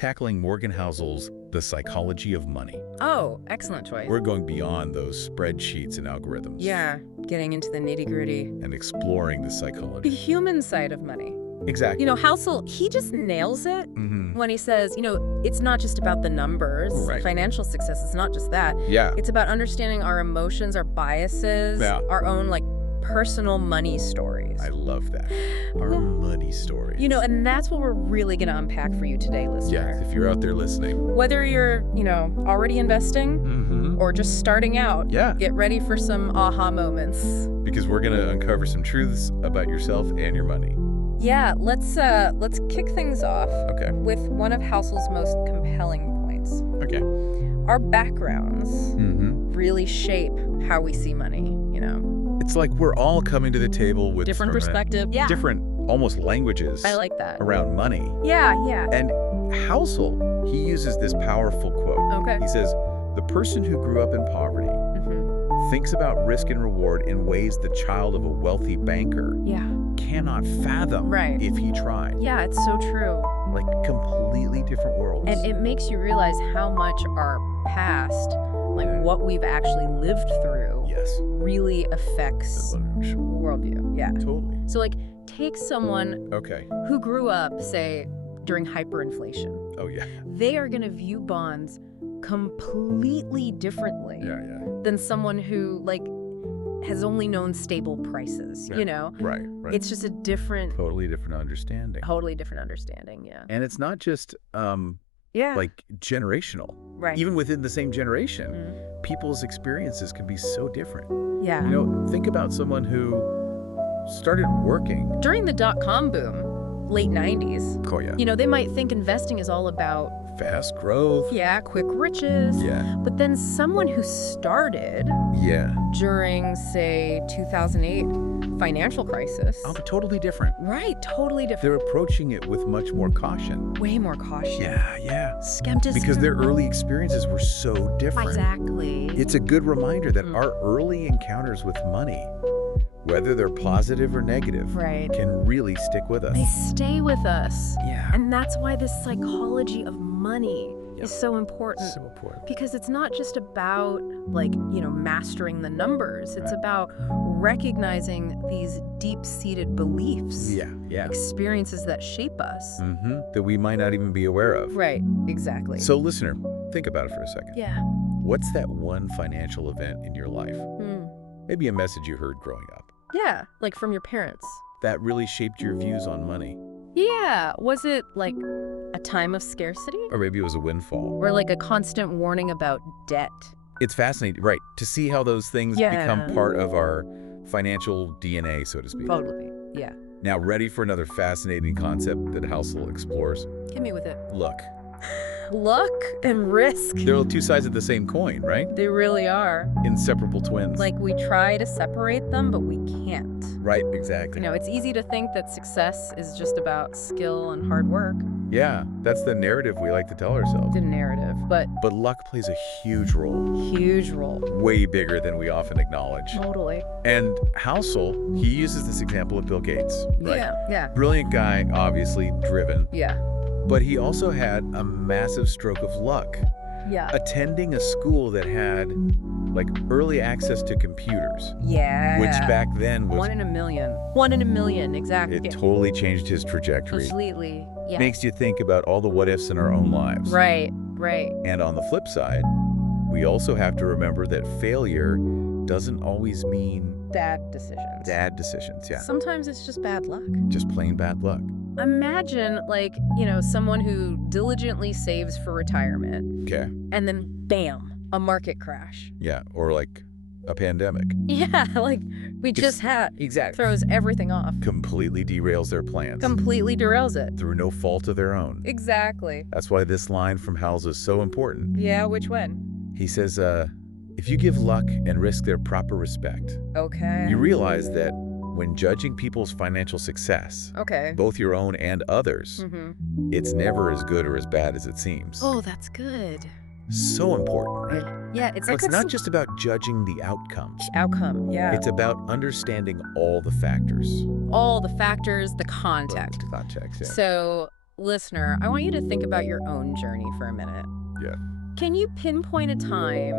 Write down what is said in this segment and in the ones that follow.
tackling Morgan Housel's The Psychology of Money. Oh, excellent choice. We're going beyond those spreadsheets and algorithms. Yeah, getting into the nitty-gritty. And exploring the The psychology. human side of money. Exactly. Housel, he just nails it when he says, it's not just about the numbers. Right. Financial success is not just that. Yeah. It's about understanding our emotions, our biases, Yeah. our own, personal money stories. I love that. Our money story. And that's what we're really going to unpack for you today, listener. Yeah, if you're out there listening. Whether you're, already investing or just starting out, Yeah. get ready for some aha moments. Because we're going to uncover some truths about yourself and your money. Yeah, let's kick things off Okay. with one of Housel's most compelling points. Okay. Our backgrounds really shape how we see money, It's like we're all coming to the table with Different perspective. Yeah. different almost languages I like that. around money. Yeah. And Housel, he uses this powerful quote. Okay. He says, "The person who grew up in poverty thinks about risk and reward in ways the child of a wealthy banker Yeah. cannot fathom Right. if he tried." Yeah, it's so true. Like completely different worlds. And it makes you realize how much our past, what we've actually lived through, Yes. really affects worldview. Yeah. Totally. So, take someone Okay. who grew up, say, during hyperinflation. Oh, yeah. They are going to view bonds completely differently Yeah. than someone who, has only known stable prices, Right. It's just a different, Totally different understanding. totally different understanding, yeah. And it's not just Yeah. generational. right. Even within the same generation, Mhm. people's experiences can be so different. Yeah. Think about someone who started working. During the dot-com boom, late 90s, Oh, yeah. they might think investing is all about, Fast growth. quick riches. Yeah. But then someone who started Yeah. during, say, 2008 financial crisis. Totally different. Right, totally different. They're approaching it with much more caution. Way more caution. Yeah. Skepticism. Because their early experiences were so different. Exactly. It's a good reminder that our early encounters with money, whether they're positive or negative, Right. can really stick with us. They stay with us. Yeah. And that's why this psychology of money is so important. So important. Because it's not just about, mastering the numbers. It's about recognizing these deep-seated beliefs. Yeah. Experiences that shape us. That we might not even be aware of. Right, exactly. So, listener, think about it for a second. Yeah. What's that one financial event in your life? Maybe a message you heard growing up Yeah, from your parents. that really shaped your views on money. Yeah. Was it, a time of scarcity? Or maybe it was a windfall. Or, a constant warning about debt? It's fascinating, right, to see how those things Yeah. become part of our financial DNA, so to speak. Totally. Yeah. Now, ready for another fascinating concept that Housel explores? Hit me with it. Luck. Luck and risk. They're two sides of the same coin, right? They really are. Inseparable twins. We try to separate them, but we can't. Right, exactly. It's easy to think that success is just about skill and hard work. Yeah, that's the narrative we like to tell ourselves. The narrative, but But luck plays a huge role. huge role. Way bigger than we often acknowledge. Totally. And Housel, he uses this example of Bill Gates, right? Yeah. Brilliant guy, obviously driven, Yeah. but he also had a massive stroke of luck. Yeah. Attending a school that had early access to computers, Yeah. which back then was, 1 in a million. 1 in a million, exactly. it totally changed his trajectory. Completely. Yeah. Makes you think about all the what ifs in our own lives. Right. And on the flip side, we also have to remember that failure doesn't always mean Bad decisions. yeah. Sometimes it's just bad luck. Just plain bad luck. Imagine, someone who diligently saves for retirement, Okay. and then bam, a market crash. Yeah, or a pandemic. Yeah, we just had. Exactly. Throws everything off. Completely derails their plans. Completely derails it. Through no fault of their own. Exactly. That's why this line from Housel is so important. Yeah, which one? He says, if you give luck and risk their proper respect, Okay. you realize that when judging people's financial success, Okay. both your own and others, it's never as good or as bad as it seems. Oh, that's good. So important, right? Yeah, it's It's not just about judging the outcomes. outcome. Yeah. It's about understanding all the factors. all the factors, the context. Context, yeah. So listener, I want you to think about your own journey for a minute. Yeah. Can you pinpoint a time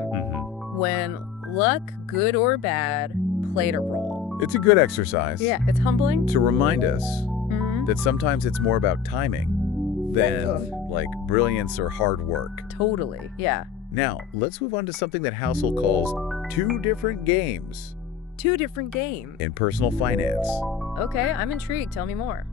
when luck, good or bad, played a role? It's a good exercise. Yeah, it's humbling. To remind us Mm-hmm. that sometimes it's more about timing than like brilliance or hard work. Totally, yeah. Now, let's move on to something that Housel calls two different games Two different games. in personal finance. Okay, I'm intrigued. Tell me more.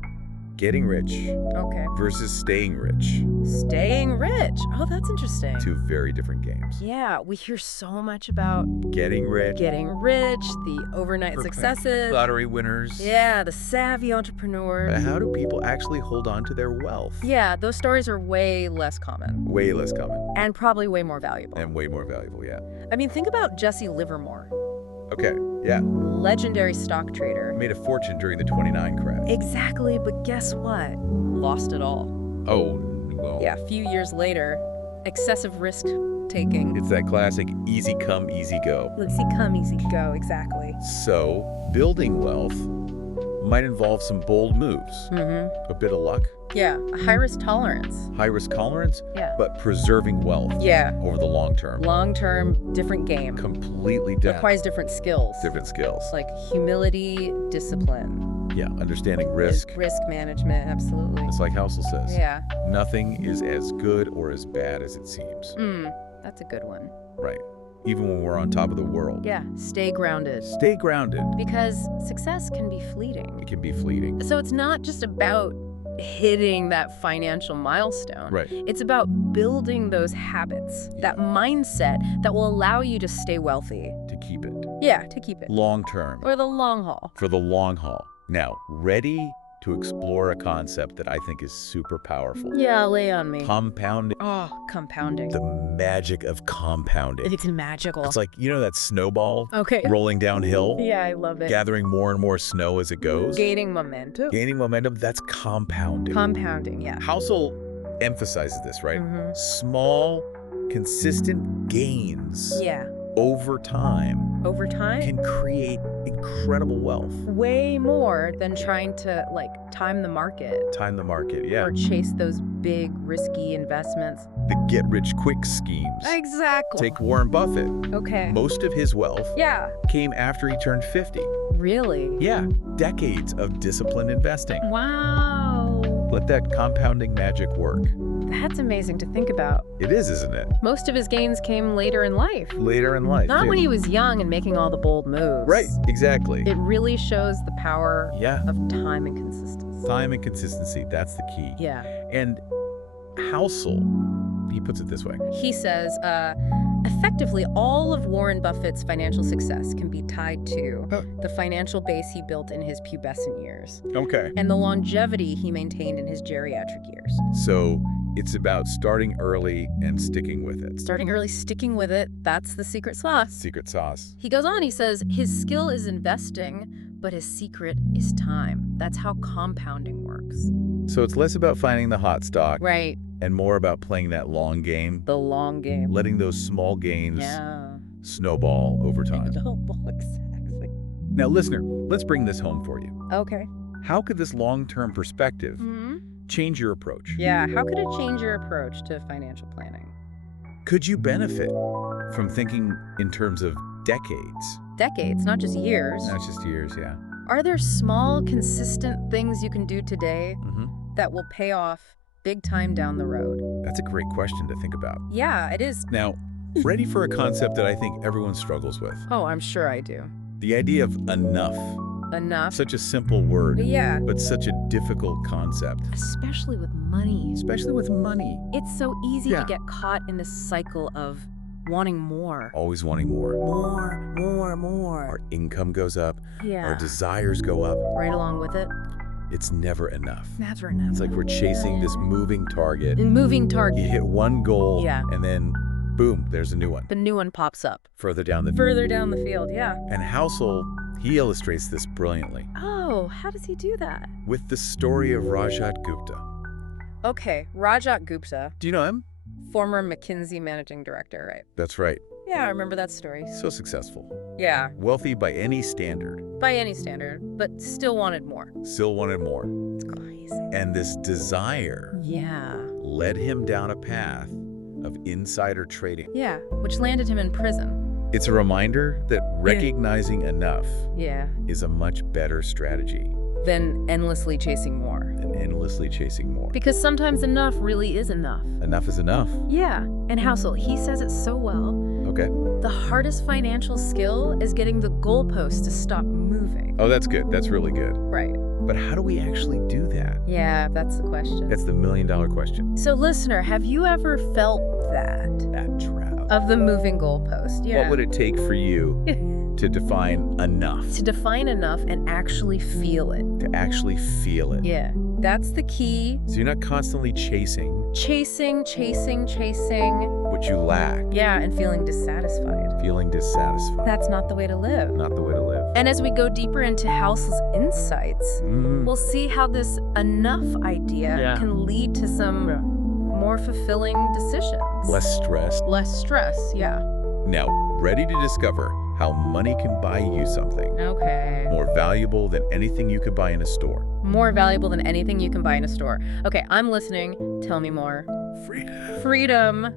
Getting rich Okay. versus staying rich. Staying rich. Oh, that's interesting. Two very different games. Yeah, we hear so much about Getting rich. getting rich, the overnight successes. Lottery winners. Yeah, the savvy entrepreneurs. But how do people actually hold on to their wealth? Yeah, those stories are way less common. Way less common. And probably way more valuable. And way more valuable, yeah. I mean, think about Jesse Livermore, Okay, yeah. legendary stock trader. Made a fortune during the 29 crash. Exactly, but guess what? Lost it all. Oh, well. Yeah, a few years later, excessive risk taking. It's that classic easy come, easy go. Easy come, easy go, exactly. So, building wealth might involve some bold moves. Mm-hmm. A bit of luck, Yeah, a high risk tolerance. high risk tolerance, Yeah. but preserving wealth Yeah, over the long term. long term, different game. Completely different. Requires different skills. Different skills. Like humility, discipline, Yeah, understanding risk. risk management, absolutely. It's like Housel says. Yeah. Nothing is as good or as bad as it seems. That's a good one. Right. Even when we're on top of the world. Yeah, stay grounded. Stay grounded. Because success can be fleeting. It can be fleeting. So it's not just about hitting that financial milestone. Right. It's about building those habits, that mindset that will allow you to stay wealthy. To keep it. Yeah, to keep it. Long term. Or the long haul. For the long haul. Now, ready to explore a concept that I think is super powerful. Yeah, lay on me. Compounding. Oh, compounding. The magic of compounding. It's magical. It's like, you know that snowball Okay. rolling downhill? Yeah, I love it. Gathering more and more snow as it goes? Gaining momentum. Gaining momentum, that's compounding. Compounding, yeah. Housel emphasizes this, right? Mm-hmm. Small, consistent gains Yeah. over time Over time, can create incredible wealth. way more than trying to, like, time the market Time the market, yeah. or chase those big, risky investments. The get-rich-quick schemes. Exactly. Take Warren Buffett. Okay. Most of his wealth Yeah. came after he turned 50. Really? Yeah, decades of disciplined investing. Wow. Let that compounding magic work. That's amazing to think about. It is, isn't it? Most of his gains came later in life. Later in life. Not too. when he was young and making all the bold moves. Right, exactly. It really shows the power Yeah, of time and consistency. time and consistency, that's the key. Yeah. And Housel, he puts it this way. He says, effectively, all of Warren Buffett's financial success can be tied to the financial base he built in his pubescent years Okay. and the longevity he maintained in his geriatric years. So it's about starting early and sticking with it. Starting early, sticking with it, that's the secret sauce. Secret sauce. He goes on, he says, his skill is investing, but his secret is time. That's how compounding works. So it's less about finding the hot stock Right. and more about playing that long game, The long game. letting those small gains Yeah. snowball over time. Exactly. Now, listener, let's bring this home for you. Okay. How could this long-term perspective Hmm. change your approach? Yeah, how could it change your approach to financial planning? Could you benefit from thinking in terms of decades? Decades, not just years. Not just years, yeah. Are there small, consistent things you can do today Hmm. that will pay off big time down the road? That's a great question to think about. Yeah, it is. Now, ready for a concept that I think everyone struggles with. Oh, I'm sure I do. The idea of enough. Enough. Such a simple word, Yeah. but such a difficult concept. Especially with money. Especially with money. It's so easy Yeah. to get caught in this cycle of wanting more. Always wanting more. More. Our income goes up. Yeah. Our desires go up. Right along with it. It's never enough. Never enough. It's like we're chasing this moving target. Moving You target. hit one goal, Yeah. and then boom, there's a new one. The new one pops up. Further down the Further down the field, yeah. And Housel, he illustrates this brilliantly Oh, how does he do that? with the story of Rajat Gupta. Okay, Rajat Gupta, Do you know him? former McKinsey managing director, right? That's right. Yeah, I remember that story. So successful. Yeah, Wealthy by any standard. by any standard, but still wanted more. Still wanted more. It's crazy. And this desire Yeah. led him down a path of insider trading. Yeah, which landed him in prison. It's a reminder that recognizing enough Yeah. is a much better strategy Then endlessly chasing more. than endlessly chasing more. Because sometimes enough really is enough. Enough is enough. Yeah. And Housel, he says it so well. Okay. The hardest financial skill is getting the goalpost to stop moving. Oh, that's good. That's really good. Right. But how do we actually do that? Yeah, that's the question. That's the million-dollar question. So, listener, have you ever felt that? That trap. Of the moving goalpost, yeah. What would it take for you to define enough? To define enough and actually feel it. To actually feel it. Yeah, that's the key. So you're not constantly chasing Chasing. what you lack. Yeah, and feeling dissatisfied. Feeling dissatisfied. That's not the way to live. Not the way to live. And as we go deeper into Housel's insights, we'll see how this enough idea can lead to some more fulfilling decisions. Less stress. Less stress, yeah. Now, ready to discover how money can buy you something Okay. more valuable than anything you could buy in a store. More valuable than anything you can buy in a store. Okay, I'm listening. Tell me more. Freedom.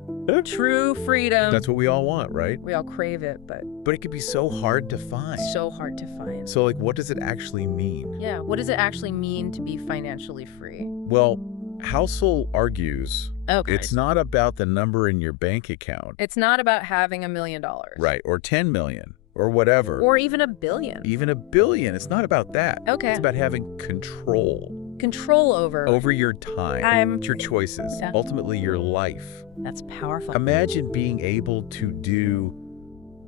True freedom. That's what we all want, right? We all crave it, but But it can be so hard to find. so hard to find. So, like, what does it actually mean? Yeah, what does it actually mean to be financially free? Well, Housel argues Okay. it's not about the number in your bank account. It's not about having $1 million. Right, or 10 million, or whatever. Or even $1 billion. Even $1 billion. It's not about that. Okay. It's about having control Control over. your time, your choices, Yeah. ultimately your life. That's powerful. Imagine being able to do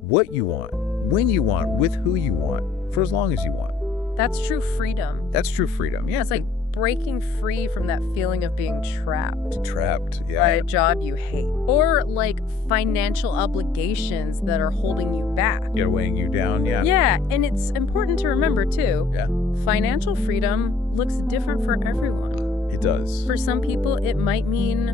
what you want, when you want, with who you want, for as long as you want. That's true freedom. That's true freedom. Yeah. It's like breaking free from that feeling of being trapped Trapped. Yeah. by a job you hate. Or like financial obligations that are holding you back. Yeah, weighing you down. Yeah. Yeah, and it's important to remember too, Yeah. financial freedom looks different for everyone. It does. For some people, it might mean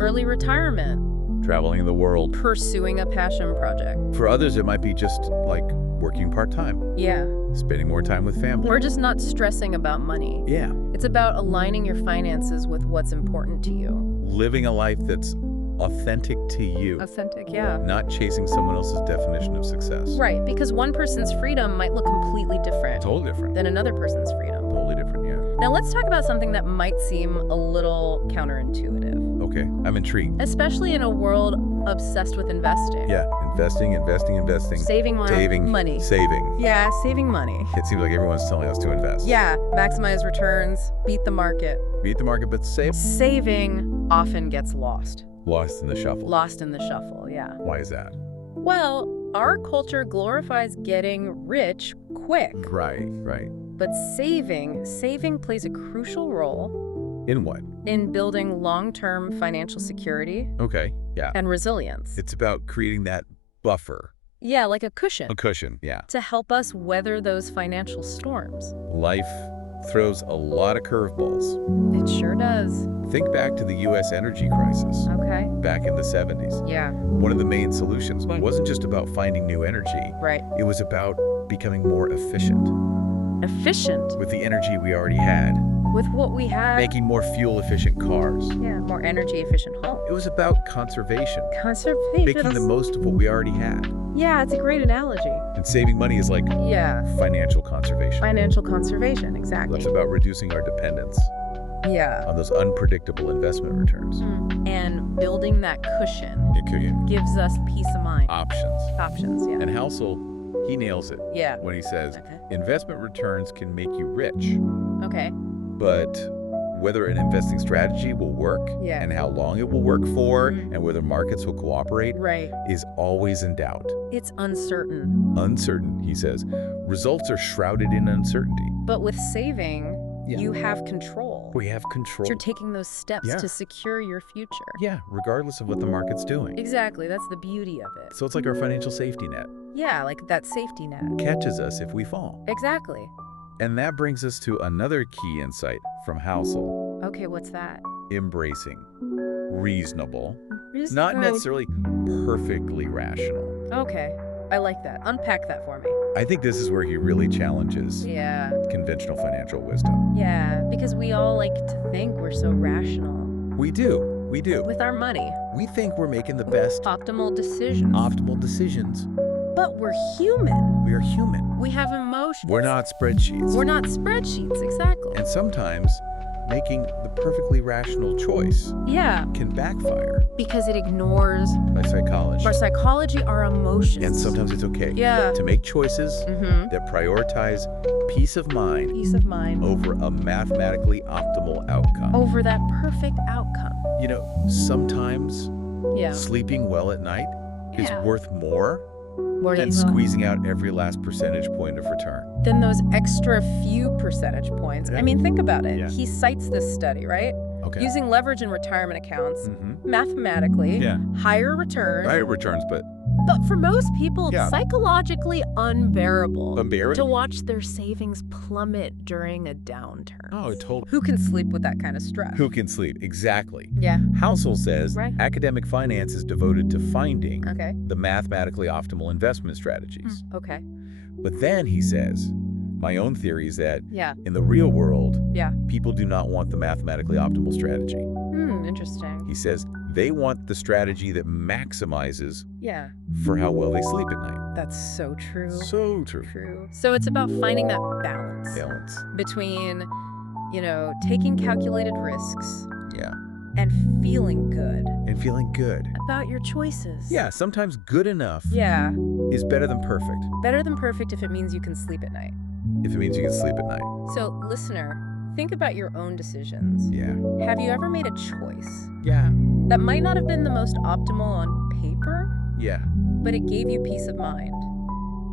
early retirement, Traveling the world. pursuing a passion project. For others, it might be just like working part-time, Yeah, spending more time with family. or just not stressing about money. Yeah. It's about aligning your finances with what's important to you. Living a life that's authentic to you, Authentic, yeah. not chasing someone else's definition of success. Right, because one person's freedom might look completely different Totally different. than another person's freedom. Totally different, yeah. Now let's talk about something that might seem a little counterintuitive, Okay, I'm intrigued. especially in a world obsessed with investing. Yeah, investing. Saving money. Saving. Yeah, saving money. It seems like everyone's telling us to invest. Yeah, maximize returns, beat the market. Beat the market, but save. Saving often gets lost. Lost in the shuffle. Lost in the shuffle, yeah. Why is that? Well, our culture glorifies getting rich quick, Right. but saving plays a crucial role In what? in building long-term financial security Okay, yeah. and resilience. It's about creating that buffer, Yeah, like a cushion a cushion, yeah. to help us weather those financial storms. Life throws a lot of curveballs. It sure does. Think back to the U.S. energy crisis Okay. back in the 70s. Yeah, One of the main solutions wasn't just about finding new energy. right. It was about becoming more efficient Efficient with the energy we already had, with what we have. making more fuel-efficient cars. Yeah, more energy efficient homes. It was about conservation, Conservation. making the most of what we already had. Yeah, it's a great analogy. And saving money is like Yeah, financial conservation. financial conservation, exactly. That's about reducing our dependence Yeah. on those unpredictable investment returns. And building that cushion It could gives us peace of mind. options. Options, yeah. And Housel, he nails it Yeah. when he says, Okay. investment returns can make you rich, Okay. but whether an investing strategy will work Yeah. and how long it will work for Mhm. and whether markets will cooperate Right. is always in doubt. It's uncertain. Uncertain, he says. Results are shrouded in uncertainty. But with saving, Yeah. you have control. We have control. You're taking those steps Yeah. to secure your future. Yeah, regardless of what the market's doing. Exactly. That's the beauty of it. So it's like our financial safety net. Yeah, like that safety net. Catches us if we fall. Exactly. And that brings us to another key insight from Housel. Okay, what's that? Embracing. Reasonable. Not necessarily perfectly rational. Okay. I like that. Unpack that for me. I think this is where he really challenges Yeah. conventional financial wisdom. Yeah, because we all like to think we're so rational. We do. We do. With our money. We think we're making the best Optimal decisions. optimal decisions. But we're human. We are human. We have emotions. We're not spreadsheets. We're not spreadsheets, exactly. And sometimes making the perfectly rational choice Yeah, can backfire because it ignores by psychology. our psychology, our emotions. And sometimes it's okay Yeah. to make choices Mm-hmm. that prioritize peace of mind Peace of mind. over a mathematically optimal outcome. Over that perfect outcome. You know, sometimes Yeah. sleeping well at night is Yeah. worth more More than squeezing out every last percentage point of return. Then those extra few percentage points. Yeah. I mean, think about it. Yeah. He cites this study, right? Okay. Using leverage in retirement accounts, Mm-hmm. mathematically, Yeah. higher returns. Higher returns, but But for most people, it's Yeah. psychologically unbearable Unbearable? to watch their savings plummet during a downturn. oh, totally. Who can sleep with that kind of stress? Who can sleep? Exactly. Yeah. Housel says Right. academic finance is devoted to finding Okay. the mathematically optimal investment strategies. Okay. But then he says, my own theory is that Yeah. in the real world, Yeah. people do not want the mathematically optimal strategy. Interesting. He says they want the strategy that maximizes Yeah. for how well they sleep at night. That's so true. So true. True. So it's about finding that balance Balance. between, taking calculated risks Yeah. and feeling good And feeling good. about your choices. Yeah, sometimes good enough Yeah. is better than perfect, Better than perfect if it means you can sleep at night. if it means you can sleep at night. So, listener, think about your own decisions. Yeah. Have you ever made a choice Yeah. that might not have been the most optimal on paper, Yeah. but it gave you peace of mind?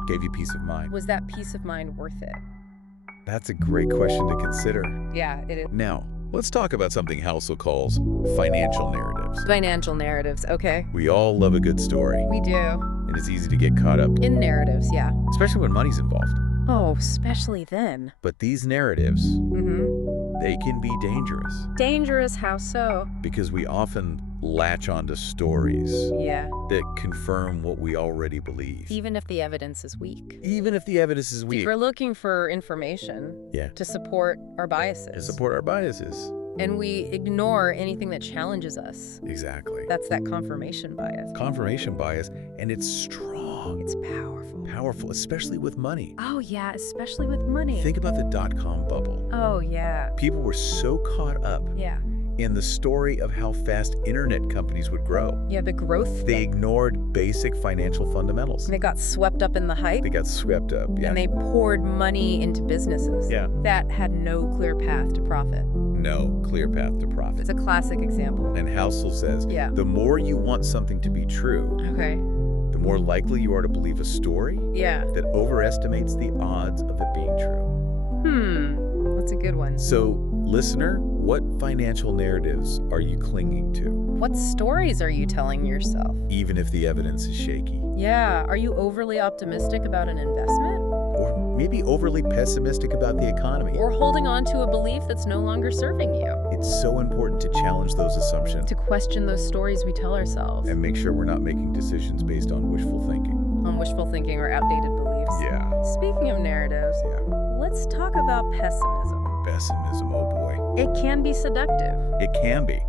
Gave you peace of mind. Was that peace of mind worth it? That's a great question to consider. Yeah, it is. Now, let's talk about something Housel calls financial narratives. Financial narratives, okay. We all love a good story, We do. and it's easy to get caught up, In narratives, yeah. especially when money's involved. Oh, especially then. But these narratives, Mm-hmm. they can be dangerous Dangerous, how so? because we often latch onto stories Yeah. that confirm what we already believe. Even if the evidence is weak. Even if the evidence is If weak. we're looking for information Yeah. to support our To biases. support our biases. And we ignore anything that challenges us. Exactly. That's that confirmation bias. Confirmation bias, and it's strong, It's powerful. powerful, especially with money. Oh, yeah, especially with money. Think about the dot-com bubble. Oh, yeah. People were so caught up Yeah. in the story of how fast internet companies would grow. Yeah, the growth. They ignored basic financial fundamentals. They got swept up in the hype. They got swept up. Yeah. And they poured money into businesses Yeah. that had no clear path to profit. No clear path to profit. It's a classic example. And Housel says, Yeah. the more you want something to be true, Okay. the more likely you are to believe a story Yeah. that overestimates the odds of it being true. That's a good one. So, listener, what financial narratives are you clinging to, What stories are you telling yourself? even if the evidence is shaky? Yeah. Are you overly optimistic about an investment? Or maybe overly pessimistic about the economy? Or holding on to a belief that's no longer serving you? It's so important to challenge those assumptions To question those stories we tell ourselves and make sure we're not making decisions based on wishful thinking. on wishful thinking or outdated beliefs. Yeah. Speaking of narratives, Yeah. let's talk about pessimism. Pessimism, oh boy. It can be seductive, It can be.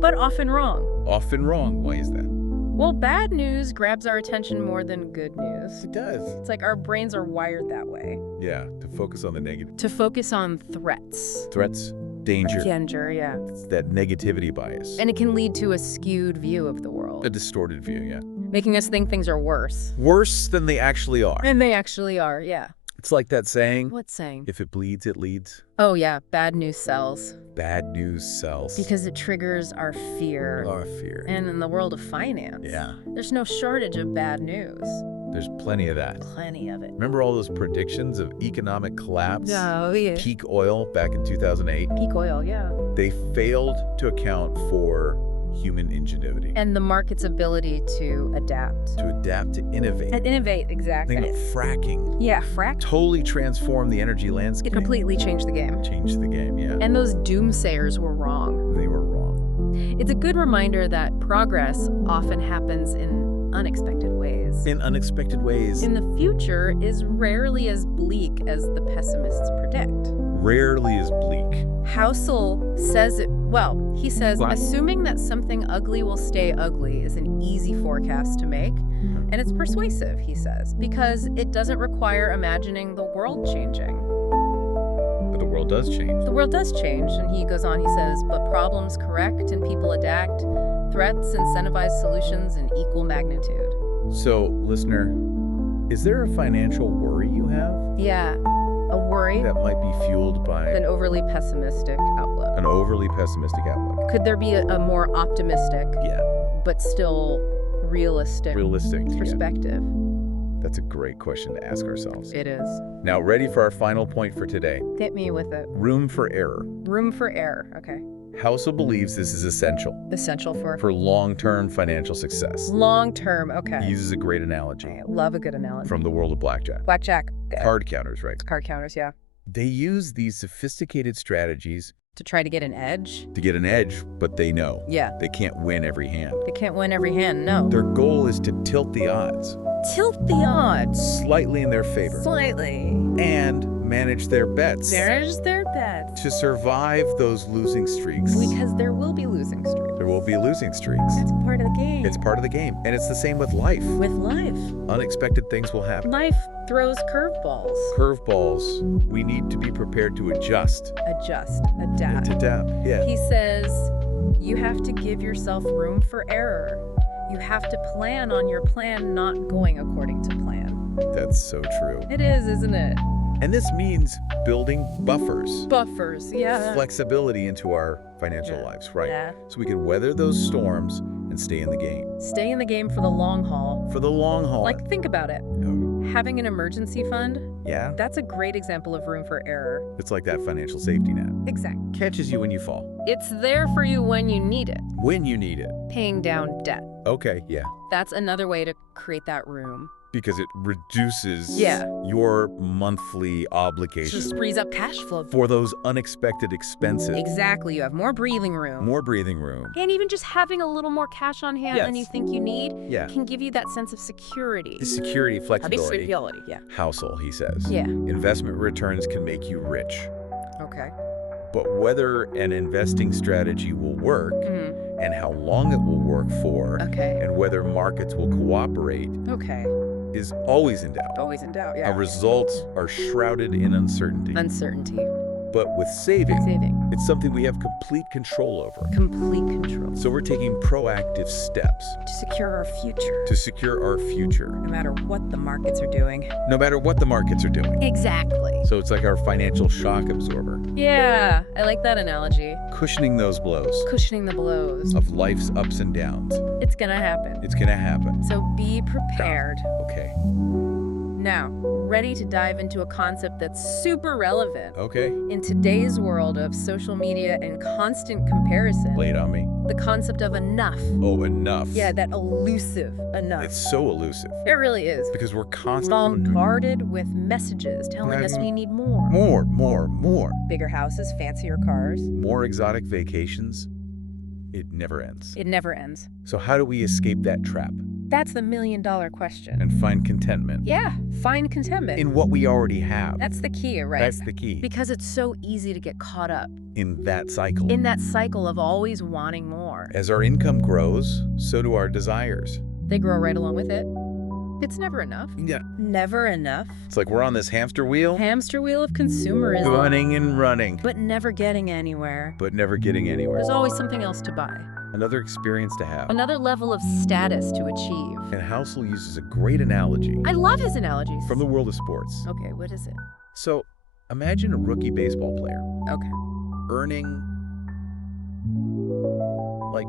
but often wrong. Often wrong. Why is that? Well, bad news grabs our attention more than good news. It does. It's like our brains are wired that way. Yeah, to focus on the negative. To focus on threats. Threats, danger, Danger, yeah. it's that negativity bias. And it can lead to a skewed view of the world, A distorted view, yeah. making us think things are worse. Worse than they actually are. And they actually are, yeah. It's like that saying, What's saying? if it bleeds, it leads. Oh, yeah, bad news sells. Bad news sells. Because it triggers our fear. Our fear. And in the world of finance, Yeah, there's no shortage of bad news. there's plenty of that. Plenty of it. Remember all those predictions of economic collapse? Oh, yeah. Peak oil back in 2008? Peak oil, yeah. They failed to account for human ingenuity. And the market's ability to adapt. To adapt, to innovate. And innovate, exactly. Think about fracking. Yeah, frack. Totally transformed the energy landscape. It completely changed the game. Changed the game, yeah. And those doomsayers were wrong. They were wrong. It's a good reminder that progress often happens in unexpected ways. ways. In unexpected ways. In the future is rarely as bleak as the pessimists predict. Rarely is bleak. Housel says he says, What? assuming that something ugly will stay ugly is an easy forecast to make, and it's persuasive, he says, because it doesn't require imagining the world changing. But the world does change. The world does change, and he goes on, he says, but problems correct and people adapt. Threats incentivize solutions in equal magnitude. So, listener, is there a financial worry you have Yeah, a worry, that might be fueled by an overly pessimistic outlook. an overly pessimistic outlook? Could there be a more optimistic, Yeah. but still realistic Realistic. perspective? That's a great question to ask ourselves. It is. Now, ready for our final point for today. Hit me with it. Room for error. Room for error. Okay. Housel believes this is essential Essential for long-term financial success. long term. Okay. He uses a great analogy I love a good analogy. from the world of blackjack. Blackjack. Card counters, right? Card counters, yeah. They use these sophisticated strategies To try to get an edge. to get an edge, but they know Yeah. they can't win every hand. They can't win every hand, no. Their goal is to tilt the odds Tilt the odds. slightly in their favor Slightly. and manage their bets Manage their bets. to survive those losing streaks. Because there will be losing streaks. There will be losing streaks. That's part of the game. It's part of the game. And it's the same with life. with life. Unexpected things will happen. Life throws curveballs. Curveballs, we need to be prepared to adjust. Adjust. Adapt. To adapt. Yeah. He says, you have to give yourself room for error. You have to plan on your plan not going according to plan. That's so true. It is, isn't it? And this means building buffers. Buffers, yeah. Flexibility into our financial Yeah. lives, right? Yeah. So we can weather those storms and stay in the game. Stay in the game for the long haul. For the long haul. Like, think about it. Oh, Having an emergency fund, yeah? that's a great example of room for error. It's like that financial safety net. Exactly. Catches you when you fall. It's there for you when you need it. When you need it. Paying down debt. Okay, yeah. That's another way to create that room. Because it reduces Yeah. your monthly obligations Just frees up cash flow. for those unexpected expenses. Exactly. You have more breathing room. More breathing room. And even just having a little more cash on hand than Yes. you think you need Yeah. can give you that sense of security. The security, flexibility. Yeah. Housel, he says. Yeah. Investment returns can make you rich. Okay. But whether an investing strategy will work and how long it will work for Okay. and whether markets will cooperate Okay. is always in doubt. Always in doubt, Our results are shrouded in uncertainty. Uncertainty. But with saving, Saving. it's something we have complete control over. Complete control. So we're taking proactive steps To secure our future. to secure our future, No matter what the markets are doing. no matter what the markets are doing. Exactly. So it's like our financial shock absorber, Yeah. I like that analogy. cushioning those blows Cushioning the blows. of life's ups and downs. It's gonna happen. It's gonna happen. So be prepared. Okay. Now, ready to dive into a concept that's super relevant Okay. in today's world of social media and constant comparison. Lay it on me. The concept of enough. Oh, enough. Yeah, that elusive enough. It's so elusive It really is. because we're constantly Bombarded with messages telling us we need more. more, Bigger houses, fancier cars. more exotic vacations. It never ends. It never ends. So how do we escape that trap That's the million-dollar question. and find contentment Yeah, find contentment. in what we already have? That's the key, right? That's the key. Because it's so easy to get caught up In that cycle. in that cycle of always wanting more. As our income grows, so do our desires. They grow right along with it. It's never enough. Yeah. Never enough. It's like we're on this hamster wheel, Hamster wheel of consumerism. running and running, But never getting anywhere. but never getting anywhere. There's always something else to buy. Another experience to have. Another level of status to achieve. And Housel uses a great analogy I love his analogies. from the world of sports. Okay, what is it? So imagine a rookie baseball player Okay. earning like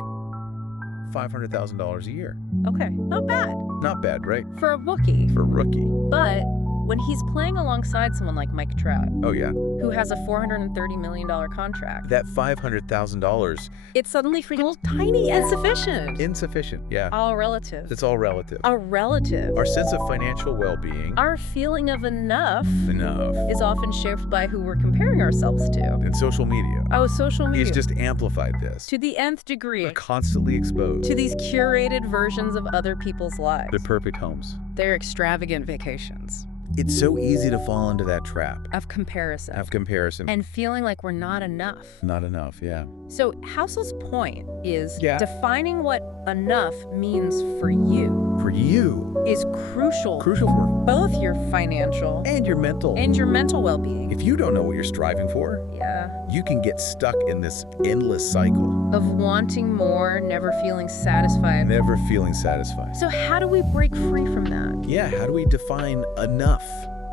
$500,000 a year. Okay, not bad. Not bad, right? For a bookie. For a rookie. But when he's playing alongside someone like Mike Trout, Oh, yeah. who has a $430 million contract, That $500,000, it suddenly feels tiny, insufficient. insufficient. Yeah. All relative. It's all relative. A relative. Our sense of financial well-being, Our feeling of enough enough, is often shaped by who we're comparing ourselves to. and social media. Oh, social media. It's just amplified this. To the nth degree. We're constantly exposed To these curated versions of other people's lives. the perfect homes. Their extravagant vacations. It's so easy to fall into that trap Of comparison. of comparison. And feeling like we're not enough. Not enough, yeah. So Housel's point is Yeah. defining what enough means for you For you, is crucial for both your financial and your mental. and your mental well-being. If you don't know what you're striving for, Yeah. you can get stuck in this endless cycle, Of wanting more, never feeling satisfied. never feeling satisfied. So how do we break free from that? Yeah, how do we define enough?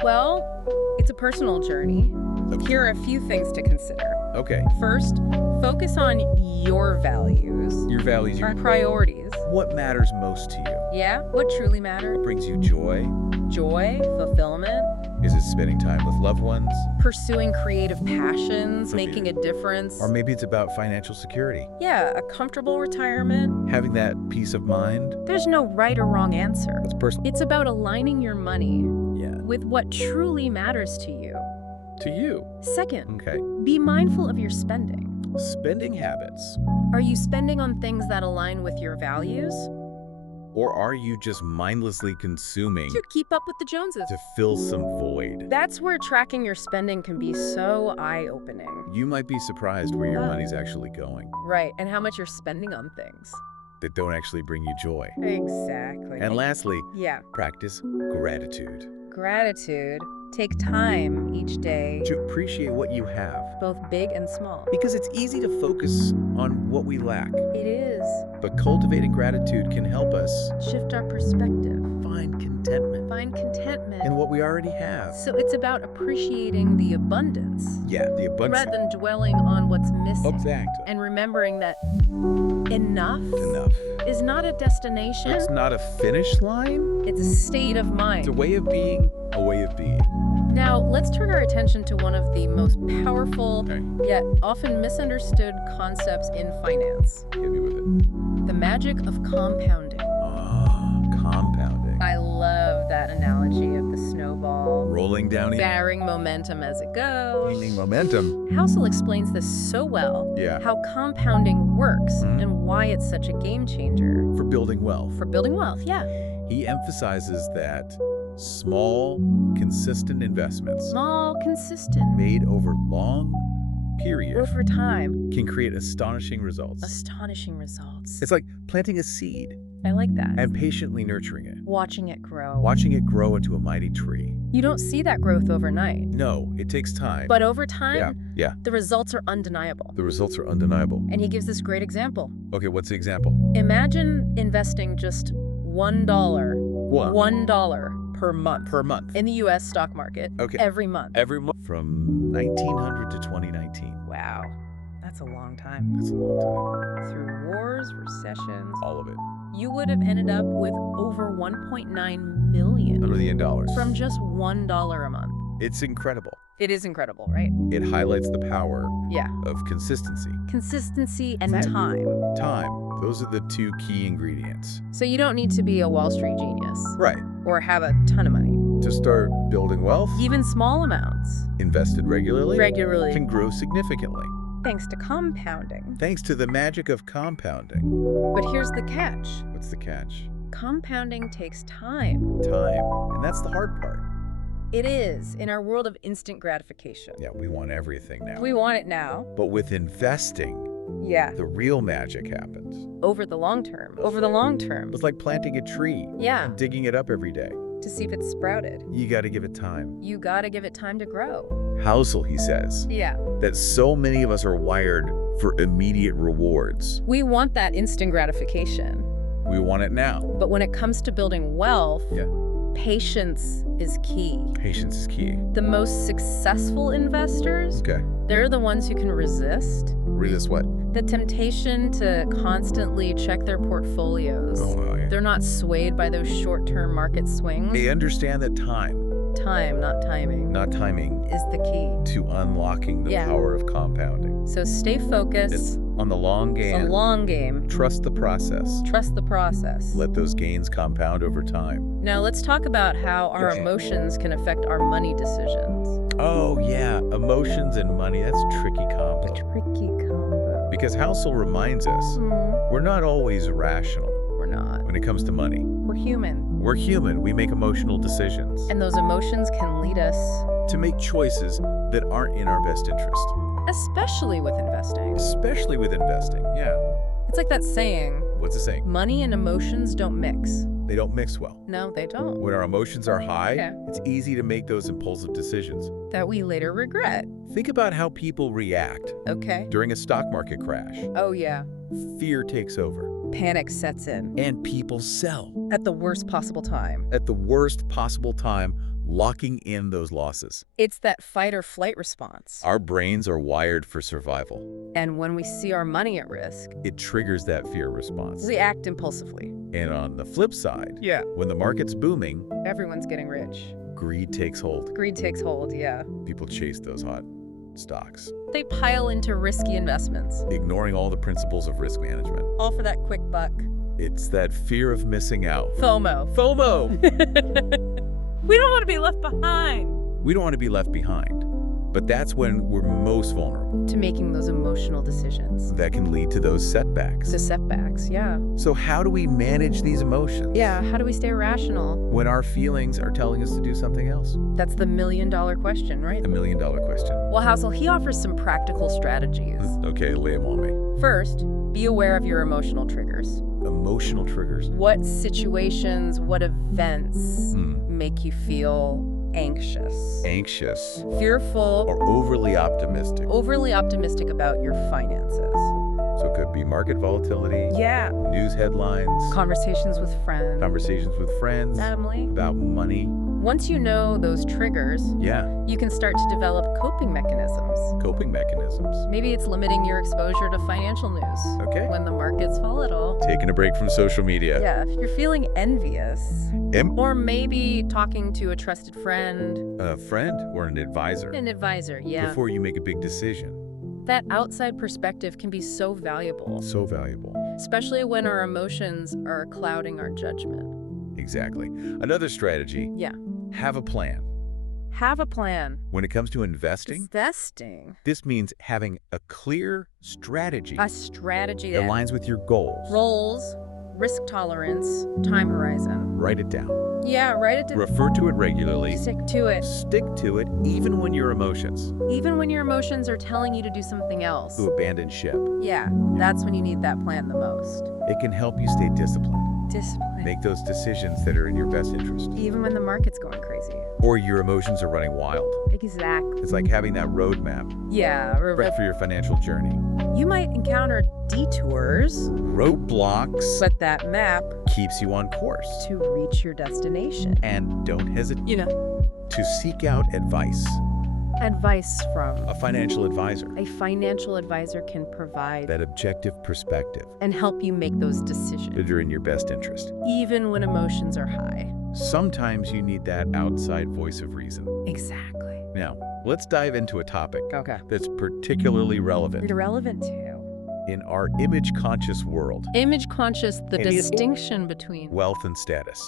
Well, it's a personal journey. Here are a few things to consider. Okay, First, focus on your values, your values, your priorities. what matters most to you? Yeah, what truly matters? Brings you joy? Joy, fulfillment, Is it spending time with loved ones? pursuing creative passions, Could be. making a difference. Or maybe it's about financial security, Yeah, a comfortable retirement. having that peace of mind. There's no right or wrong answer. It's personal. It's about aligning your money Yeah, with what truly matters to you. to you. Second, Okay. be mindful of your spending. Spending habits. Are you spending on things that align with your values? Or are you just mindlessly consuming To keep up with the Joneses. to fill some void? That's where tracking your spending can be so eye-opening. You might be surprised where your money's actually going Right, and how much you're spending on things. that don't actually bring you joy. Exactly. And lastly, Yeah, practice gratitude. gratitude. Take time each day, To appreciate what you have. both big and small. Because it's easy to focus on what we lack. It is. But cultivating gratitude can help us Shift our perspective. find contentment Find contentment. in what we already have. So it's about appreciating the abundance Yeah, the abundance. rather than dwelling on what's missing. Exactly. And remembering that enough Enough. is not a destination, It's not a finish line. it's a state of mind. It's a way of being, a way of being. Now, let's turn our attention to one of the most powerful Okay, yet often misunderstood concepts in finance, hit me with it. the magic of compounding. Compounding. I love that analogy of the snowball Rolling down in. bearing momentum as it goes. Gaining momentum. Housel explains this so well, Yeah. how compounding works Mhm. and why it's such a game changer For building wealth. for building wealth. Yeah, He emphasizes that small, consistent investments small, consistent, made over long periods over time, can create astonishing results. astonishing results. It's like planting a seed I like that. and patiently nurturing it, Watching it grow. watching it grow into a mighty tree. You don't see that growth overnight, No, it takes time. but over time, yeah, the results are undeniable. the results are undeniable. And he gives this great example. Okay, what's the example? Imagine investing just $1, One. $1 per month Per month. in the U.S. stock market Okay. every month. Every month from 1900 to 2019. Wow, that's a long time. That's a long time. Through wars, recessions, All of it. you would have ended up with over 1.9 million $1 million. from just $1 a month. It's incredible. It is incredible, right? It highlights the power Yeah. of consistency. Consistency and That- time. Time. Those are the two key ingredients. So you don't need to be a Wall Street genius Right. or have a ton of money. To start building wealth, Even small amounts invested regularly, regularly, can grow significantly. thanks to compounding. Thanks to the magic of compounding. But here's the catch. What's the catch? Compounding takes time. Time. And that's the hard part. It is, in our world of instant gratification. Yeah, we want everything now. We want it now. But with investing, Yeah. the real magic happens. Over the long term. Over the long term. It's like planting a tree Yeah. and digging it up every day. To see if it's sprouted. You got to give it time. You gotta give it time to grow. Housel, he says, Yeah. that so many of us are wired for immediate rewards. We want that instant gratification. We want it now. But when it comes to building wealth, Yeah. patience is key. Patience is key. The most successful investors, Okay. they're the ones who can resist Resist what? the temptation to constantly check their portfolios. Oh, yeah. They're not swayed by those short-term market swings. They understand that time Time, not timing, not timing, is the key. to unlocking the power of compounding. So stay focused. It's on the long game. It's a long game. Trust the process. Trust the process. Let those gains compound over time. Now let's talk about how our emotions can affect our money decisions. Oh, yeah. Emotions and money, that's a tricky combo. Tricky combo. Because Housel reminds us, we're not always rational. We're not. When it comes to money. We're human. We're human. We make emotional decisions. And those emotions can lead us to make choices that aren't in our best interest. Especially with investing. Especially with investing, yeah. It's like that saying. What's the saying? Money and emotions don't mix. They don't mix well. No, they don't. When our emotions are high, it's easy to make those impulsive decisions that we later regret. Think about how people react. Okay. During a stock market crash. Oh, yeah. Fear takes over. Panic sets in. And people sell. At the worst possible time. At the worst possible time, locking in those losses. It's that fight or flight response. Our brains are wired for survival. And when we see our money at risk, it triggers that fear response. We act impulsively. And on the flip side, when the market's booming, everyone's getting rich. Greed takes hold. Greed takes hold, yeah. People chase those hot stocks. They pile into risky investments. Ignoring all the principles of risk management. All for that quick buck. It's that fear of missing out. FOMO. We don't want to be left behind. We don't want to be left behind. But that's when we're most vulnerable. To making those emotional decisions. That can lead to those setbacks. To setbacks, yeah. So how do we manage these emotions? Yeah, how do we stay rational? When our feelings are telling us to do something else? That's the million-dollar question, right? The million-dollar question. Well, Housel, he offers some practical strategies. Okay, lay them on me. First, be aware of your emotional triggers. Emotional triggers? What situations, what events make you feel anxious? Anxious. Fearful. Or overly optimistic. Overly optimistic about your finances. So it could be market volatility. Yeah. News headlines. Conversations with friends. Conversations with friends. Family. About money. Once you know those triggers, you can start to develop coping mechanisms. Coping mechanisms. Maybe it's limiting your exposure to financial news. Okay. When the markets fall at all. Taking a break from social media. Yeah, if you're feeling envious. Or maybe talking to a trusted friend. A friend or an advisor. An advisor, yeah. Before you make a big decision. That outside perspective can be so valuable. So valuable. Especially when our emotions are clouding our judgment. Exactly. Another strategy. Have a plan. Have a plan. When it comes to investing, this means having a clear strategy. A strategy that aligns with your goals. Risk tolerance, time horizon. Write it down. Yeah, write it down. Refer to it regularly. Stick to it. Stick to it even when your emotions. Even when your emotions are telling you to do something else. To abandon ship. Yeah, that's when you need that plan the most. It can help you stay disciplined. Make those decisions that are in your best interest. Even when the market's going crazy. Or your emotions are running wild. Exactly. It's like having that roadmap. Yeah. Right for your financial journey. You might encounter detours. Roadblocks. But that map keeps you on course. To reach your destination. And don't hesitate. To seek out advice. Advice from a financial advisor. A financial advisor can provide that objective perspective and help you make those decisions that are in your best interest. Even when emotions are high. Sometimes you need that outside voice of reason. Exactly. Now, let's dive into a topic that's particularly relevant. Relevant to in our image-conscious world. Image-conscious, the distinction between wealth and status.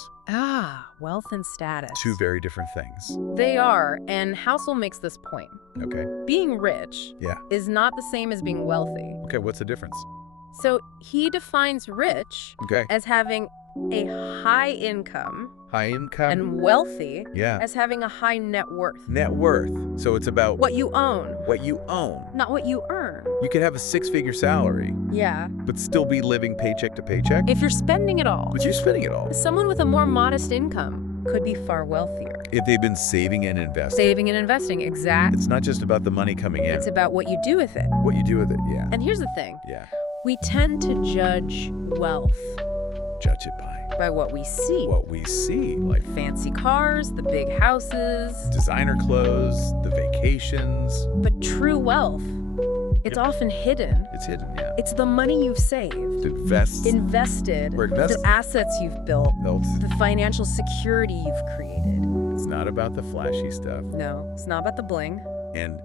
Wealth and status. Two very different things. They are, and Housel makes this point. Okay. Being rich is not the same as being wealthy. Okay, what's the difference? So he defines rich as having a high income. High income. And wealthy as having a high net worth. Net worth. So it's about what you own. What you own. Not what you earn. You could have a 6-figure salary. Yeah. But still be living paycheck to paycheck. If you're spending it all. But you're spending it all. Someone with a more modest income could be far wealthier. If they've been saving and investing. Saving and investing, exactly. It's not just about the money coming in. It's about what you do with it. What you do with it, yeah. And here's the thing. Yeah. We tend to judge wealth. Judge it by what we see. What we see, like fancy cars, the big houses, designer clothes, the vacations. But true wealth It's often hidden. It's hidden, yeah. It's the money you've saved, invested, the assets you've built, the financial security you've created. It's not about the flashy stuff. No, it's not about the bling. And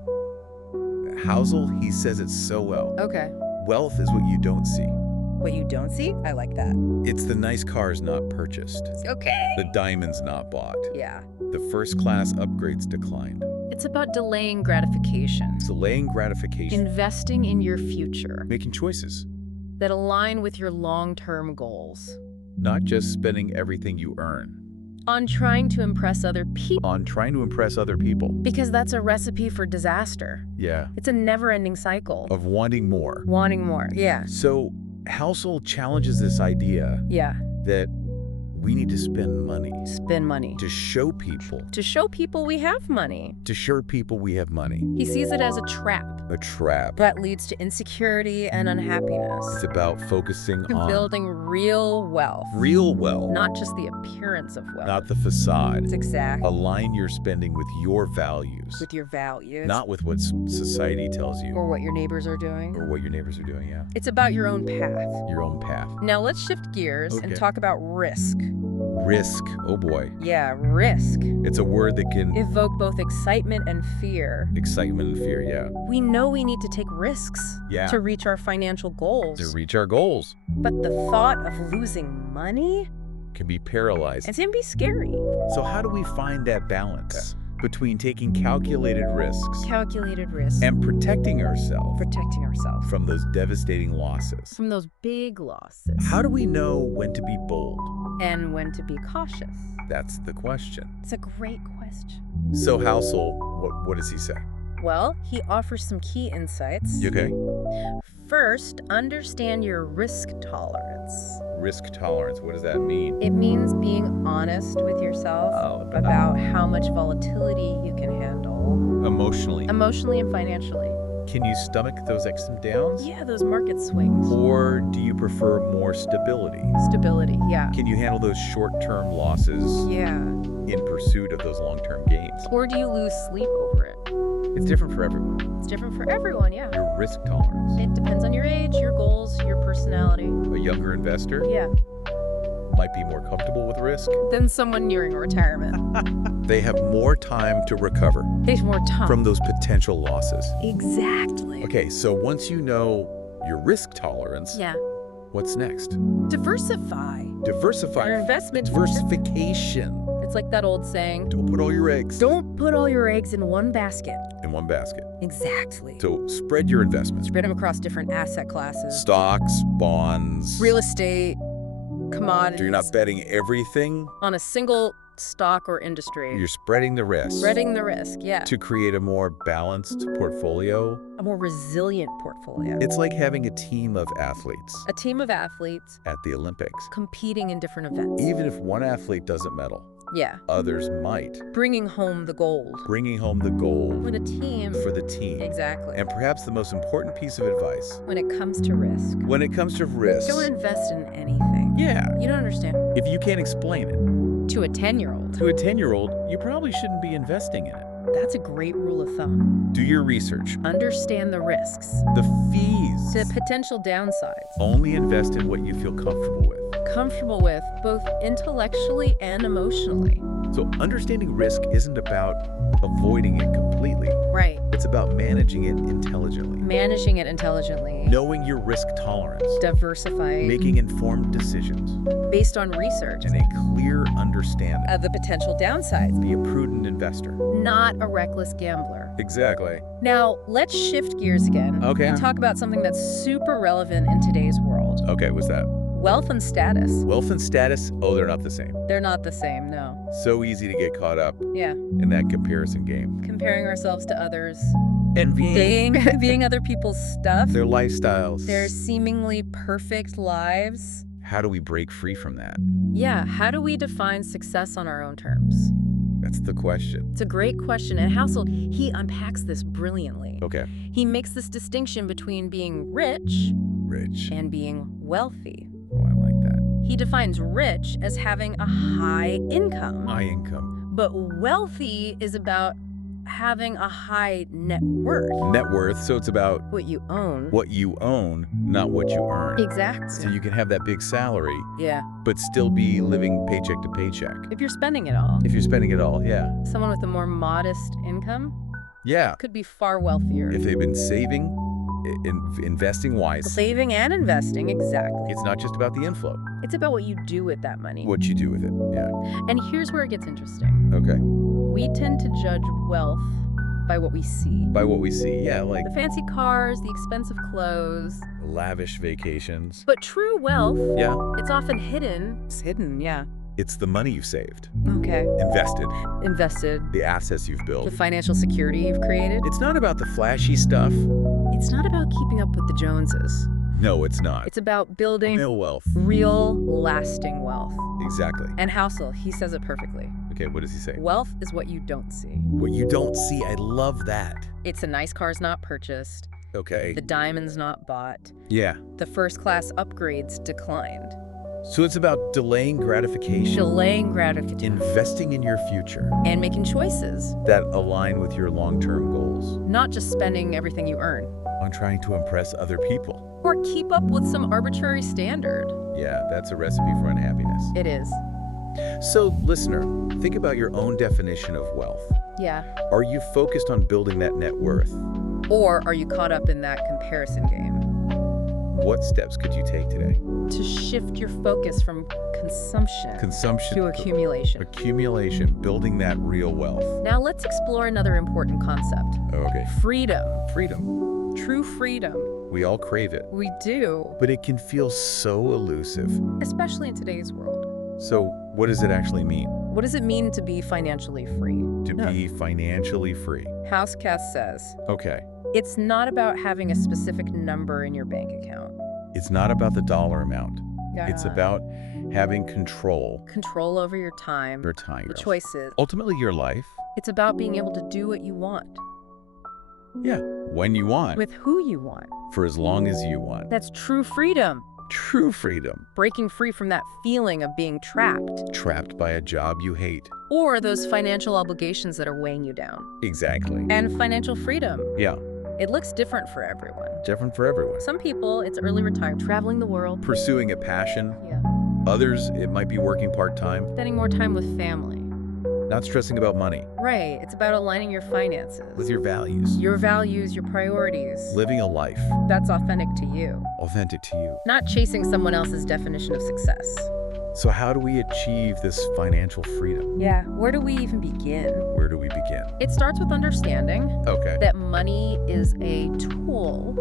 Housel, he says it so well. Okay. Wealth is what you don't see. What you don't see? I like that. It's the nice cars not purchased. Okay. The diamonds not bought. Yeah. The first-class upgrades declined. It's about delaying gratification. Delaying gratification. Investing in your future Making choices. that align with your long-term goals. Not just spending everything you earn. On trying to impress other people. On trying to impress other people. Because that's a recipe for disaster. Yeah. It's a never-ending cycle. Of wanting more. Wanting more, yeah. So Housel challenges this idea Yeah. that we need to spend money. Spend money. To show people. To show people we have money. To show people we have money. He sees it as a trap A trap. that leads to insecurity and unhappiness. It's about focusing on Building real wealth. real wealth. Not just the appearance of wealth. Not the facade. It's exact. Align your spending with your values. With your values. Not with what society tells you. Or what your neighbors are doing. Or what your neighbors are doing, yeah. It's about your own path. Your own path. Now let's shift gears Okay. and talk about risk. Risk. Oh boy. Yeah, risk. It's a word that can Evoke both excitement and fear. excitement and fear, yeah. We know we need to take risks Yeah. to reach our financial goals. To reach our goals. But the thought of losing money, Can be paralyzed. it can be scary. So how do we find that balance between taking calculated risks Calculated risk. and protecting ourselves Protecting ourselves from those devastating losses? from those big losses. How do we know when to be bold? And when to be cautious. That's the question. It's a great question. So Housel, what does he say? Well, he offers some key insights. You okay? First, understand your risk tolerance. Risk tolerance, what does that mean? It means being honest with yourself about how much volatility you can handle, Emotionally. emotionally and financially. Can you stomach those ups and downs? Yeah, those market swings. Or do you prefer more stability? Stability, yeah. Can you handle those short-term losses Yeah. in pursuit of those long-term gains? Or do you lose sleep over it? It's different for everyone. It's different for everyone, yeah. Your risk tolerance. It depends on your age, your goals, your personality. A younger investor Yeah. might be more comfortable with risk. Then someone nearing retirement. They have more time to recover There's more time. from those potential losses. Exactly. Okay, so once you know your risk tolerance, Yeah. what's next? Diversify. Diversify. Your investment. Diversification. It's like that old saying, Don't put all your eggs don't put all your eggs in one basket. in one basket. Exactly. So spread your investments. Spread them across different asset classes. Stocks, bonds. Real estate, commodities. So you're not betting everything. on a single stock or industry. You're spreading the risk. Spreading the risk, yeah. To create a more balanced portfolio. A more resilient portfolio. It's like having a team of athletes A team of athletes at the Olympics. competing in different events. Even if one athlete doesn't medal, Yeah. others might. Bringing home the gold. Bringing home the gold When a team. for the team. Exactly. And perhaps the most important piece of advice, When it comes to risk. when it comes to risk, Don't invest in anything. yeah, You don't understand. if you can't explain it To a 10-year-old. to a 10-year-old, you probably shouldn't be investing in it. That's a great rule of thumb. Do your research. Understand the risks. The fees. The potential downsides. Only invest in what you feel comfortable with. Comfortable with, both intellectually and emotionally. So understanding risk isn't about avoiding it completely. Right. It's about managing it intelligently. Managing it intelligently. Knowing your risk tolerance. Diversifying. Making informed decisions. Based on research. And a clear understanding. Of the potential downsides. Be a prudent investor. Not a reckless gambler. Exactly. Now, let's shift gears again. Okay. And talk about something that's super relevant in today's world. Okay, what's that? Wealth and status. Wealth and status, oh, they're not the same. They're not the same, no. So easy to get caught up Yeah. in that comparison game. Comparing ourselves to others. Envying Being other people's stuff. their lifestyles. Their seemingly perfect lives. How do we break free from that? Yeah, how do we define success on our own terms? That's the question. It's a great question, and Housel, he unpacks this brilliantly. Okay. He makes this distinction between being rich Rich. and being wealthy. Oh, I like that. He defines rich as having a high income, High income. but wealthy is about having a high net worth. Net worth, so it's about What you own. what you own, not what you earn. Exactly. So you can have that big salary, Yeah. but still be living paycheck to paycheck. If you're spending it all. If you're spending it all, yeah. Someone with a more modest income Yeah. could be far wealthier. If they've been saving, investing wise, Saving and investing, exactly. it's not just about the inflow. It's about what you do with that money. What you do with it, yeah. And here's where it gets interesting. Okay. We tend to judge wealth by what we see. By what we see, yeah, like The fancy cars, the expensive clothes. lavish vacations. But true wealth, Yeah. it's often hidden. It's hidden, yeah. It's the money you've saved, Okay. invested, Invested. the assets you've The built. financial security you've created. It's not about the flashy stuff. It's not about keeping up with the Joneses. No, it's not. It's about building Real wealth. real, lasting wealth. Exactly. And Housel, he says it perfectly. Okay, what does he say? Wealth is what you don't see. What you don't see, I love that. It's a nice car's not purchased. Okay. The diamond's not bought. Yeah. The first class upgrades declined. So it's about delaying gratification, Delaying gratification. investing in your future And making choices. that align with your long-term goals, Not just spending everything you earn. on trying to impress other people. Or keep up with some arbitrary standard. Yeah, that's a recipe for unhappiness. It is. So, listener, think about your own definition of wealth. Yeah. Are you focused on building that net worth? Or are you caught up in that comparison game? What steps could you take today? To shift your focus from consumption Consumption, to accumulation. accumulation, building that real wealth. Now let's explore another important concept. Okay. Freedom. Freedom. True freedom. We all crave it, We do. but it can feel so elusive. Especially in today's world. So, what does it actually mean What does it mean to be financially free? to be financially free? Housecast says, Okay. it's not about having a specific number in your bank account. It's not about the dollar amount. It's Yeah. about having control Control over your time, over time. the choices. Ultimately, your life. It's about being able to do what you want, Yeah. When you want. with who you want. For as long as you want. That's true freedom. True freedom. Breaking free from that feeling of being trapped, Trapped by a job you hate. or those financial obligations that are weighing you down. Exactly. And financial freedom. Yeah. It looks different for everyone. Different for everyone. Some people, it's early retirement, traveling the world. Pursuing a passion. Yeah. Others, it might be working part-time. Spending more time with family. Not stressing about money. Right. It's about aligning your finances. With your values. Your values, your priorities. Living a life. That's authentic to you. Authentic to you. Not chasing someone else's definition of success. So how do we achieve this financial freedom? Yeah. Where do we even begin? Where do we begin? It starts with understanding Okay. that money is a tool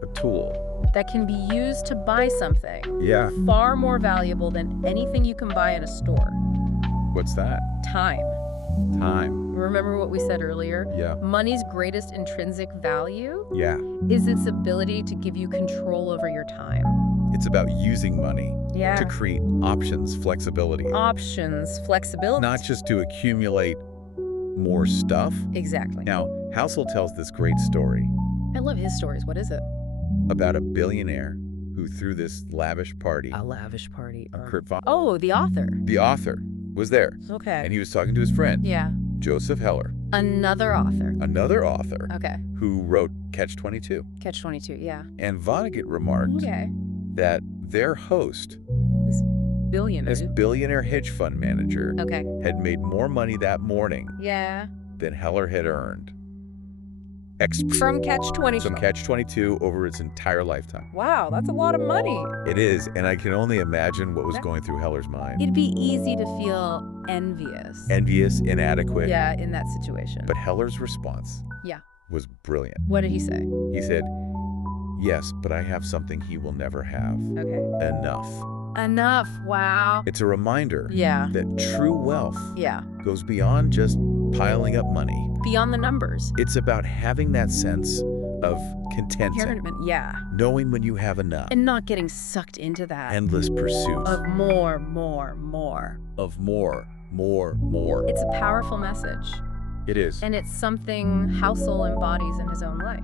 A tool. that can be used to buy something Yeah. far more valuable than anything you can buy in a store. What's that? Time. Time. Remember what we said earlier? Yeah. Money's greatest intrinsic value Yeah. is its ability to give you control over your time. It's about using money Yeah. to create options, flexibility. Options, flexibility. Not just to accumulate more stuff. Exactly. Now, Housel tells this great story I love his stories. What is it? about a billionaire who threw this lavish party. A lavish party. Kurt Von. Oh, the author. The author was there, Okay. and he was talking to his friend, Yeah. Joseph Heller, Another author. another author Okay. who wrote Catch-22. Catch-22. Yeah. And Vonnegut remarked Okay. that their host, Billionaire. this billionaire hedge fund manager, Okay. had made more money that morning Yeah. than Heller had earned. From Catch-22. From Catch-22 over its entire lifetime. Wow, that's a lot of money. It is, and I can only imagine what was going through Heller's mind. It'd be easy to feel envious. Envious, inadequate. Yeah, in that situation. But Heller's response Yeah. was brilliant. What did he say? He said, "Yes, but I have something he will never have. Okay. Enough." Enough. Wow. It's a reminder Yeah. that true wealth Yeah. goes beyond just piling up money. Beyond the numbers. It's about having that sense of contentment, Yeah. knowing when you have enough. And not getting sucked into that. Endless pursuit Of more. of more. It's a powerful message. It is. And it's something Housel embodies in his own life.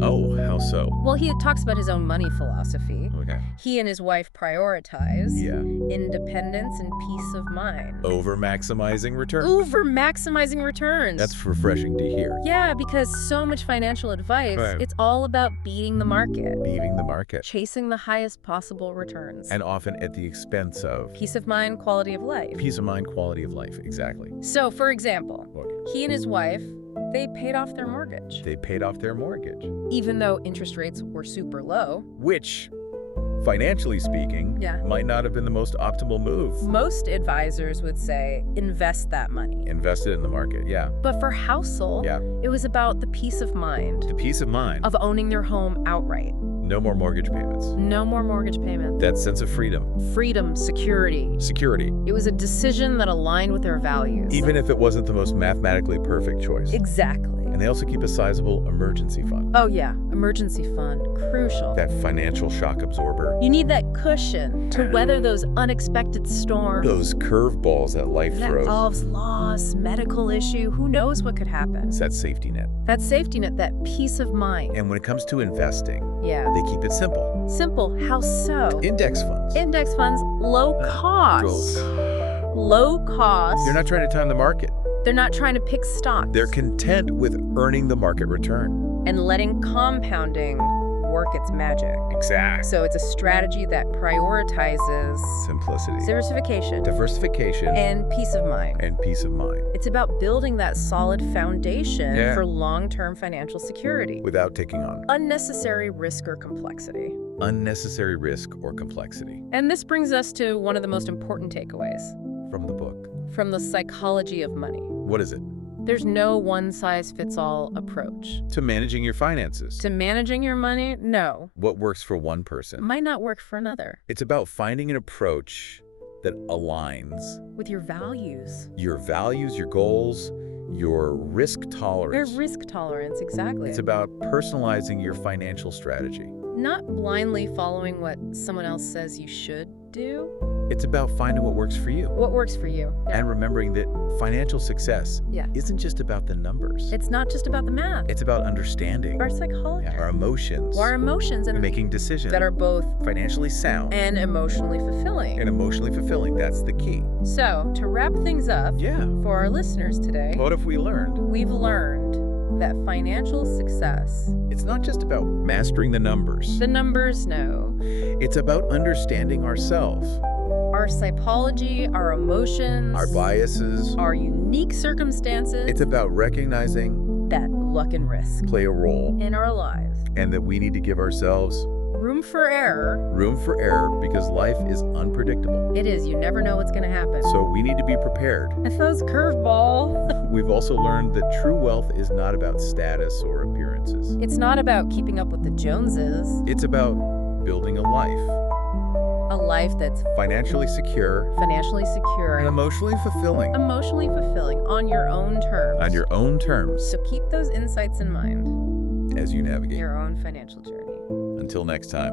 Oh, how so? Well, he talks about his own money philosophy. Okay. He and his wife prioritize Yeah. independence and peace of mind. Over maximizing return. Over maximizing returns. That's refreshing to hear. Yeah, because so much financial advice, Right. it's all about beating the market, Beating the market. chasing the highest possible returns. And often at the expense of Peace of mind, quality of life. peace of mind, quality of life. Exactly. So, for example, Okay. he and his wife, they paid off their mortgage. They paid off their mortgage, Even though interest rates were super low, which, financially speaking, Yeah. might not have been the most optimal move. most advisors would say invest that money. Invested in the market, yeah. But for Housel, Yeah. it was about the peace of mind The peace of mind. of owning their home outright. No more mortgage payments. No more mortgage payments. That sense of freedom. Freedom, security. Security. It was a decision that aligned with their values. Even if it wasn't the most mathematically perfect choice. Exactly. And they also keep a sizable emergency fund. Oh yeah, emergency fund, crucial. That financial shock absorber. You need that cushion to weather those unexpected storms. Those curveballs that life That throws. involves loss, medical issue, who knows what could happen. It's that safety net. That safety net, that peace of mind. And when it comes to investing, Yeah. they keep it simple. Simple, how so? Index funds. Index funds, low cost. Low cost. They're not trying to time the market. They're not trying to pick stocks. They're content with earning the market return. and letting compounding work its magic. Exact. So it's a strategy that prioritizes Simplicity. diversification Diversification. and peace of mind. And peace of mind. It's about building that solid foundation Yeah. for long-term financial security. Without taking on Unnecessary risk or complexity. unnecessary risk or complexity. And this brings us to one of the most important takeaways From the book. from the psychology of money. What is it? There's no one-size-fits-all approach. To managing your finances. To managing your money, no. What works for one person. Might not work for another. It's about finding an approach that aligns With your values. your values, your goals, your risk Your tolerance. risk tolerance, exactly. It's about personalizing your financial strategy. Not blindly following what someone else says you should do. It's about finding what works for you. What works for you. Yeah. And remembering that financial success Yeah. isn't just about the numbers. It's not just about the math. It's about understanding Our psychology. our emotions, Our emotions and making decisions that are both financially sound and emotionally fulfilling. and emotionally fulfilling. That's the key. So, to wrap things up Yeah. for our listeners today, What have we learned? we've learned that financial success, It's not just about mastering the numbers. the numbers know, It's about understanding ourselves, our psychology, our emotions, our biases. our unique circumstances, It's about recognizing that luck and risk play a role in our lives. and that we need to give ourselves Room for error. room for error because life is unpredictable. It is. You never know what's going to happen. So we need to be prepared. If those curveball. We've also learned that true wealth is not about status or appearances. It's not about keeping up with the Joneses. It's about building a life That's financially secure financially secure, and emotionally fulfilling emotionally fulfilling on your own terms. on your own terms So keep those insights in mind. as you navigate. Your own financial journey. Until next time.